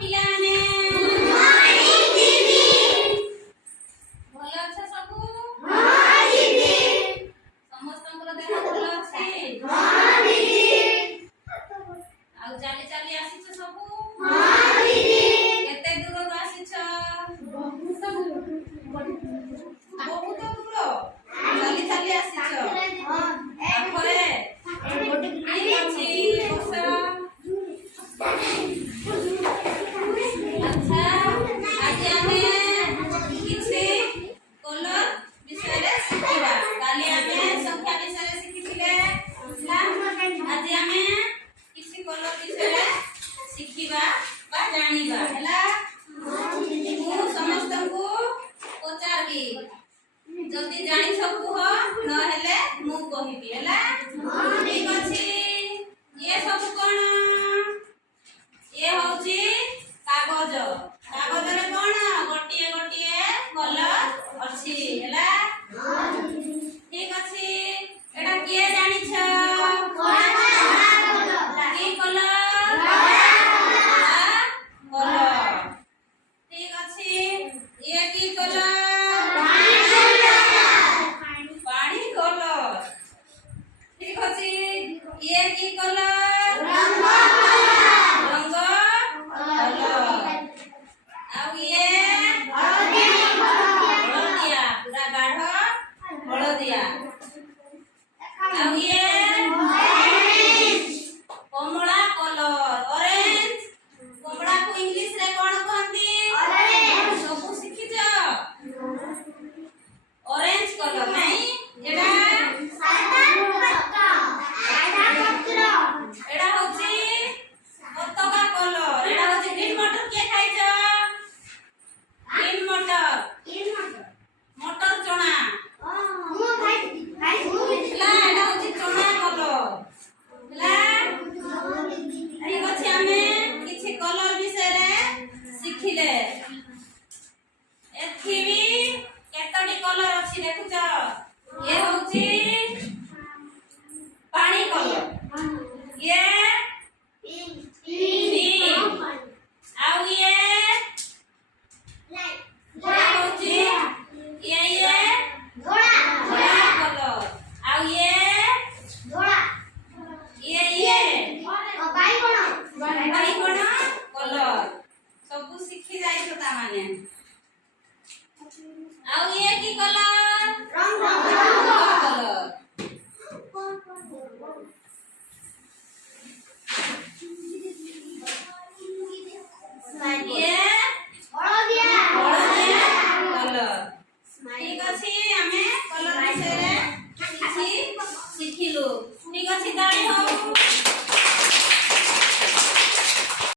ପିଲାମାନେ ଭଲ ଅଛ ସବୁ? ସମସ୍ତଙ୍କର ଦେହ ଭଲ ଅଛି? ଆଉ ଚାଲି ଚାଲି ଆସିଛ ସବୁ? କେତେ ଦୂରରୁ ଆସିଛ? ବହୁତ ଦୂର ଚାଲି ଚାଲି ଆସିଛ। ପାଖରେ ଠିକ ଅଛି, ବସ। ଆଚ୍ଛା, ଆଜି ଆମେ କିଛି କଲର ବିଷୟରେ ଶିଖିବା। କାଲି ଆମେ ସଂଖ୍ୟା ବିଷୟରେ ଶିଖିଥିଲେ। ଆଜି ଆମେ କିଛି କଲର ବିଷୟରେ ଶିଖିବା ବା ଜାଣିବା ହେଲା। ମୁଁ ସମସ୍ତଙ୍କୁ ପଚାରିବି, ଯଦି ଜାଣିଛ କୁହ, ନହେଲେ ମୁଁ କହିବି ହେଲା। ଠିକ ଅଛି। ଇଏ ସବୁ କଣ? ଇଏ ହଉଛି କାଗଜ।